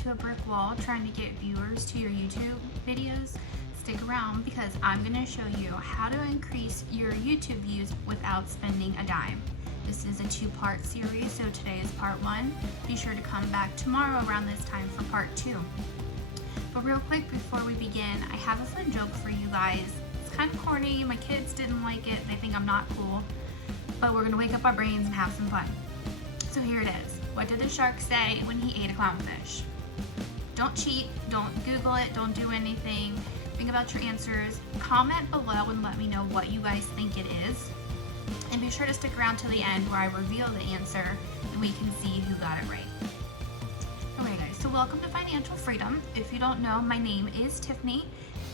into a brick wall trying to get viewers to your YouTube videos, stick around because I'm going to show you how to increase your YouTube views without spending a dime. This is a two-part series, so today is part 1. Be sure to come back tomorrow around this time for part 2. But real quick before we begin, I have a fun joke for you guys. It's kind of corny, my kids didn't like it, they think I'm not cool, but we're going to wake up our brains and have some fun. So here it is. What did the shark say when he ate a clownfish? Don't cheat, don't Google it, don't do anything. Think about your answers. Comment below and let me know what you guys think it is. And be sure to stick around till the end where I reveal the answer and we can see who got it right. Okay guys, so welcome to Financial Freedom. If you don't know, my name is Tiffany,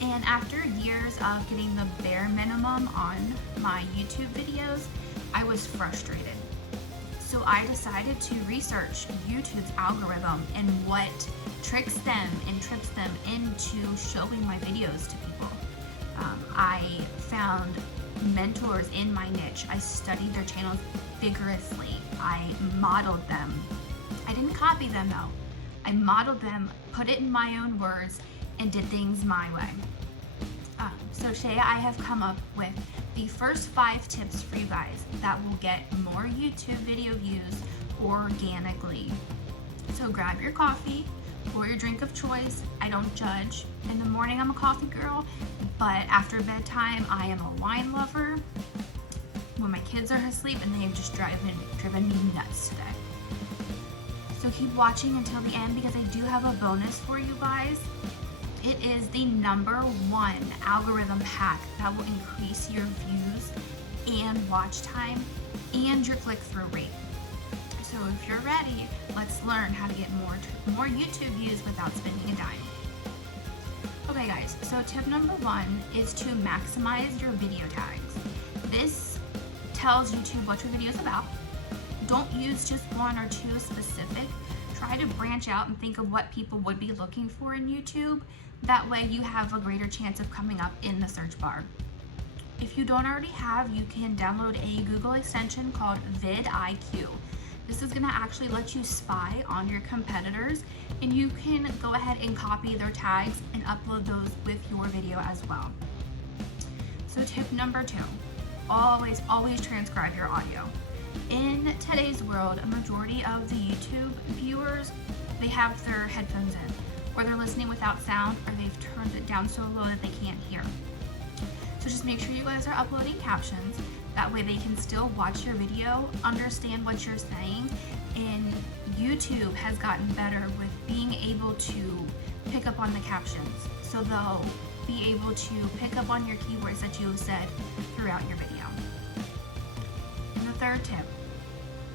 and after years of getting the bare minimum on my YouTube videos, I was frustrated. So I decided to research YouTube's algorithm and what tricks them and trips them into showing my videos to people. I found mentors in my niche. I studied their channels vigorously. I modeled them. I didn't copy them though. I modeled them, put it in my own words, and did things my way. So today I have come up with the first 5 tips for you guys that will get more YouTube video views organically. So grab your coffee or your drink of choice. I don't judge. In the morning I'm a coffee girl, but after bedtime I am a wine lover. When my kids are asleep, and they have just driven me nuts today. So keep watching until the end because I do have a bonus for you guys. It is the #1 algorithm hack that will increase your views and watch time and your click-through rate. So if you're ready, let's learn how to get more YouTube views without spending a dime. Okay guys, so tip #1 is to maximize your video tags. This tells YouTube what your video is about. Don't use just 1 or 2 specific. Try to branch out and think of what people would be looking for in YouTube. That way you have a greater chance of coming up in the search bar. If you don't already have, you can download a Google extension called vidIQ. This is gonna actually let you spy on your competitors, and you can go ahead and copy their tags and upload those with your video as well. So tip #2, always transcribe your audio. In today's world, a majority of the YouTube viewers, they have their headphones in, or they're listening without sound, or they've turned it down so low that they can't hear. So just make sure you guys are uploading captions. That way they can still watch your video, understand what you're saying, and YouTube has gotten better with being able to pick up on the captions. So they'll be able to pick up on your keywords that you have said throughout your video. And the third tip,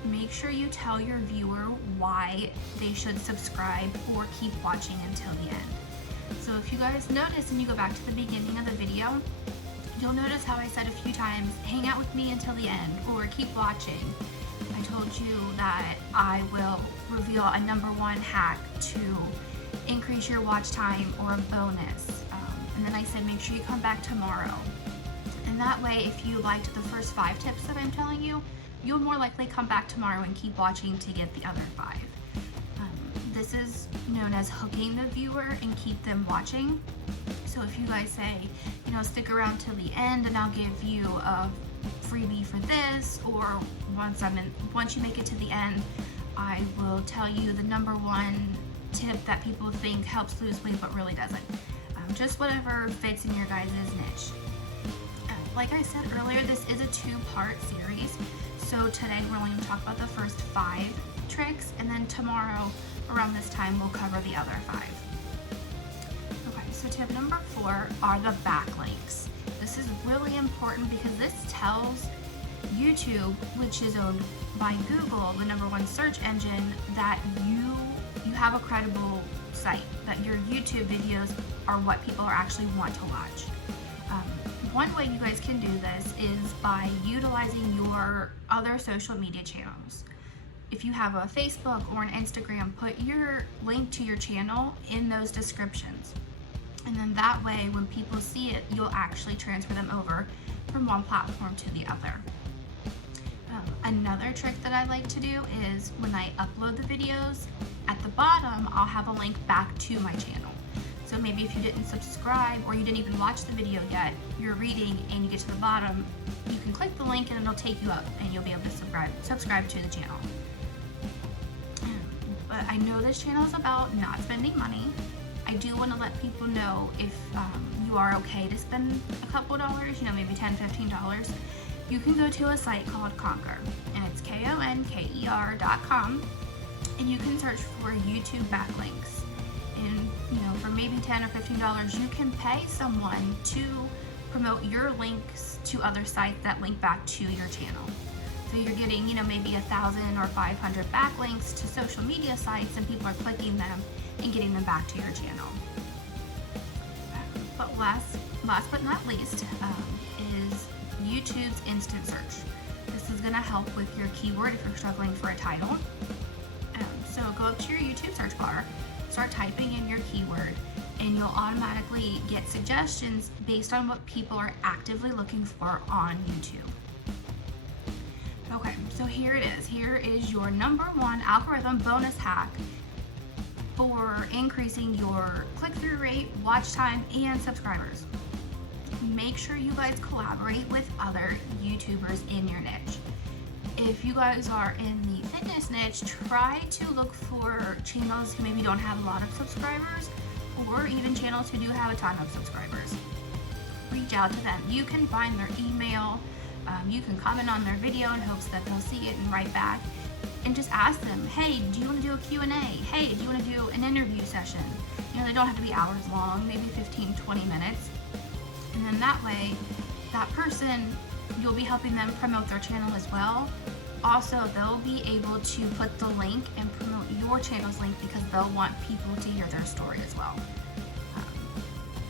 make sure you tell your viewer why they should subscribe or keep watching until the end. So if you guys notice and you go back to the beginning of the video, you'll notice how I said a few times, hang out with me until the end or keep watching. I told you that I will reveal a #1 hack to increase your watch time or a bonus. And then I said make sure you come back tomorrow. And that way, if you liked the first 5 tips that I'm telling you, you'll more likely come back tomorrow and keep watching to get the other 5. This is known as hooking the viewer and keep them watching. So if you guys say, stick around till the end and I'll give you a freebie for this, or once you make it to the end, I will tell you the #1 tip that people think helps lose weight but really doesn't. Just whatever fits in your guys' niche. Like I said earlier, this is a 2-part series. So today we're only going to talk about the first 5 tricks, and then tomorrow around this time we'll cover the other 5. Okay, so tip #4 are the backlinks. This is really important because this tells YouTube, which is owned by Google, the #1 search engine, that you have a credible site, that your YouTube videos are what people are actually want to watch. One way you guys can do this is by utilizing your other social media channels. If you have a Facebook or an Instagram, put your link to your channel in those descriptions. And then that way, when people see it, you'll actually transfer them over from one platform to the other. Another trick that I like to do is when I upload the videos, at the bottom I'll have a link back to my channel. So maybe if you didn't subscribe or you didn't even watch the video yet, you're reading and you get to the bottom, you can click the link and it'll take you up and you'll be able to subscribe to the channel. But I know this channel is about not spending money. I do want to let people know if you are okay to spend a couple dollars, maybe $10, $15. You can go to a site called Conquer, and it's konker.com, and you can search for YouTube backlinks. And for maybe $10 or $15, you can pay someone to promote your links to other sites that link back to your channel. So you're getting, maybe 1,000 or 500 backlinks to social media sites, and people are clicking them and getting them back to your channel. But last but not least is YouTube's instant search. This is going to help with your keyword if you're struggling for a title. So go up to your YouTube search bar, start typing in your keyword, and you'll automatically get suggestions based on what people are actively looking for on YouTube. Okay, so here it is. Here is your #1 algorithm bonus hack for increasing your click-through rate, watch time, and subscribers. Make sure you guys collaborate with other YouTubers in your niche. If you guys are in the fitness niche, try to look for channels who maybe don't have a lot of subscribers, or even channels who do have a ton of subscribers. Reach out to them. You can find their email. You can comment on their video in hopes that they'll see it and write back. And just ask them, hey, do you want to do a Q&A? Hey, do you want to do an interview session? They don't have to be hours long, maybe 15, 20 minutes. And then that way, that person, you'll be helping them promote their channel as well. Also, they'll be able to put the link and promote your channel's link because they'll want people to hear their story as well.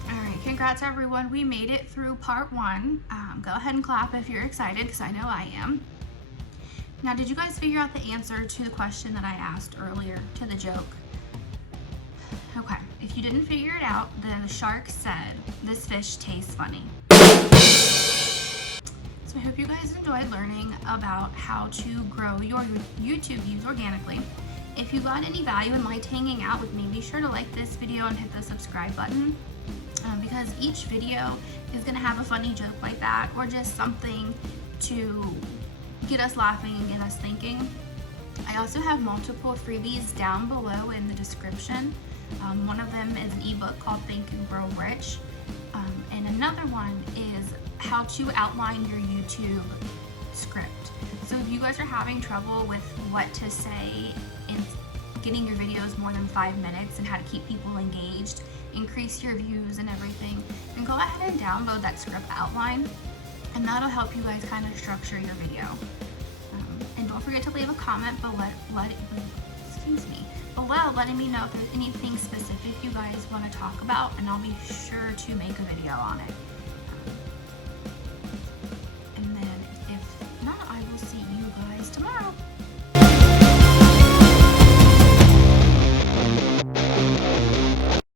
Alright, congrats everyone. We made it through part 1. Go ahead and clap if you're excited, because I know I am. Now, did you guys figure out the answer to the question that I asked earlier, to the joke? Okay, if you didn't figure it out, then the shark said, "This fish tastes funny." So I hope you guys enjoyed learning about how to grow your YouTube views organically. If you got any value and liked hanging out with me, be sure to like this video and hit the subscribe button, because each video is going to have a funny joke like that, or just something to get us laughing and get us thinking. I also have multiple freebies down below in the description. One of them is an ebook called Think and Grow Rich, and another one is how to outline your YouTube script. So if you guys are having trouble with what to say and getting your videos more than 5 minutes and how to keep people engaged, increase your views and everything, then go ahead and download that script outline, and that'll help you guys kind of structure your video. And don't forget to leave a comment below letting me know if there's anything specific you guys want to talk about, and I'll be sure to make a video on it.